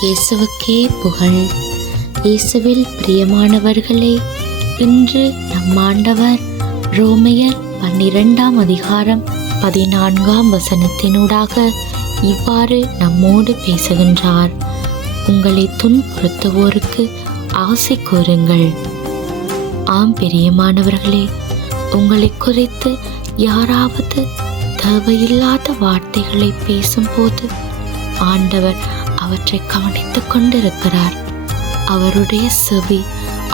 இயேசுவுக்கே புகழ். இயேசுவில் பிரியமானவர்களே, இன்று நம் ஆண்டவர் ரோமையர் 12ஆம் அதிகாரம் 14ஆம் வசனத்தினூடாக இவ்வாறு நம்மோடு பேசுகின்றார். உங்களை துன்புறுத்துவோருக்கு ஆசி கூறுங்கள். ஆம் பிரியமானவர்களே, உங்களை குறித்து யாராவது தேவையில்லாத வார்த்தைகளை பேசும்போது ஆண்டவர் அவற்றை கவனித்துக் கொண்டிருக்கிறார். அவருடைய செவி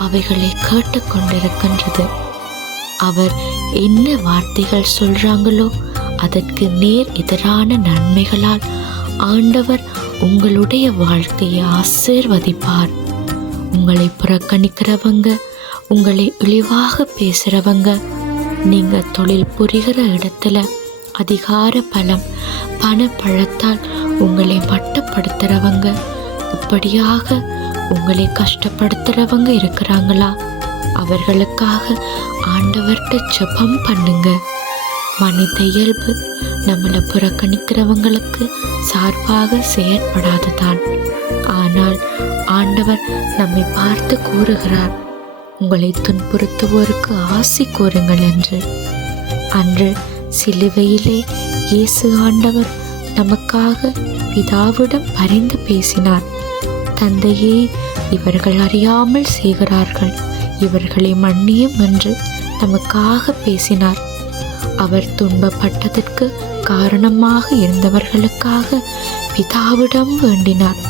அவைகளை கேட்டுக்கொண்டிருக்கின்றது. அவர் என்ன வார்த்தைகள் சொல்றாங்களோ அதற்கு நேர் எதிரான நன்மைகளால் ஆண்டவர் உங்களுடைய வாழ்க்கையை ஆசீர்வதிப்பார். உங்களை புறக்கணிக்கிறவங்க, உங்களை இழிவாக பேசுறவங்க, நீங்க தொழில் புரிகிற இடத்துல அதிகார பலம், பண பழத்தால் உங்களை மட்டப்படுத்துறவங்க, இப்படியாக உங்களை கஷ்டப்படுத்துறவங்க இருக்கிறாங்களா? அவர்களுக்காக ஆண்டவர்கிட்ட ஜெபம் பண்ணுங்க. மனித இயல்பு நம்மளை புறக்கணிக்கிறவங்களுக்கு சார்பாக செயற்படாதுதான். ஆனால் ஆண்டவர் நம்மை பார்த்து கூறுகிறார், உங்களை துன்புறுத்துவோருக்கு ஆசி கூறுங்கள் என்று. அன்று சிலுவையிலே இயேசு ஆண்டவர் நமக்காக பிதாவிடம் பரிந்து பேசினார். தந்தையே, இவர்கள் அறியாமல் செய்கிறார்கள், இவர்களை மன்னியும் என்று நமக்காக பேசினார். அவர் துன்பப்பட்டதற்கு காரணமாக இருந்தவர்களுக்காக பிதாவிடம் வேண்டினார்.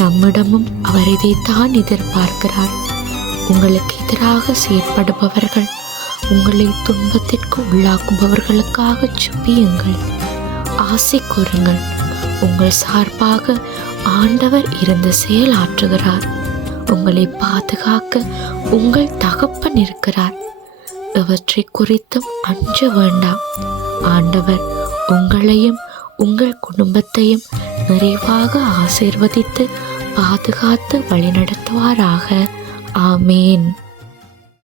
நம்மிடமும் அவர் இதைத்தான் எதிர்பார்க்கிறார். உங்களுக்கு எதிராக செயற்படுபவர்கள், உங்களை துன்பத்திற்கு உள்ளாக்குபவர்களுக்காக ஜெபியுங்கள், ஆசி கூறுங்கள். உங்கள் சார்பாக ஆண்டவர் இருந்து செயலாற்றுகிறார். உங்களை பாதுகாக்க உங்கள் தகப்பன் இருக்கிறார். எவற்றை குறித்தும் அஞ்ச வேண்டாம். ஆண்டவர் உங்களையும் உங்கள் குடும்பத்தையும் நிறைவாக ஆசீர்வதித்து பாதுகாத்து வழிநடத்துவாராக. ஆமேன்.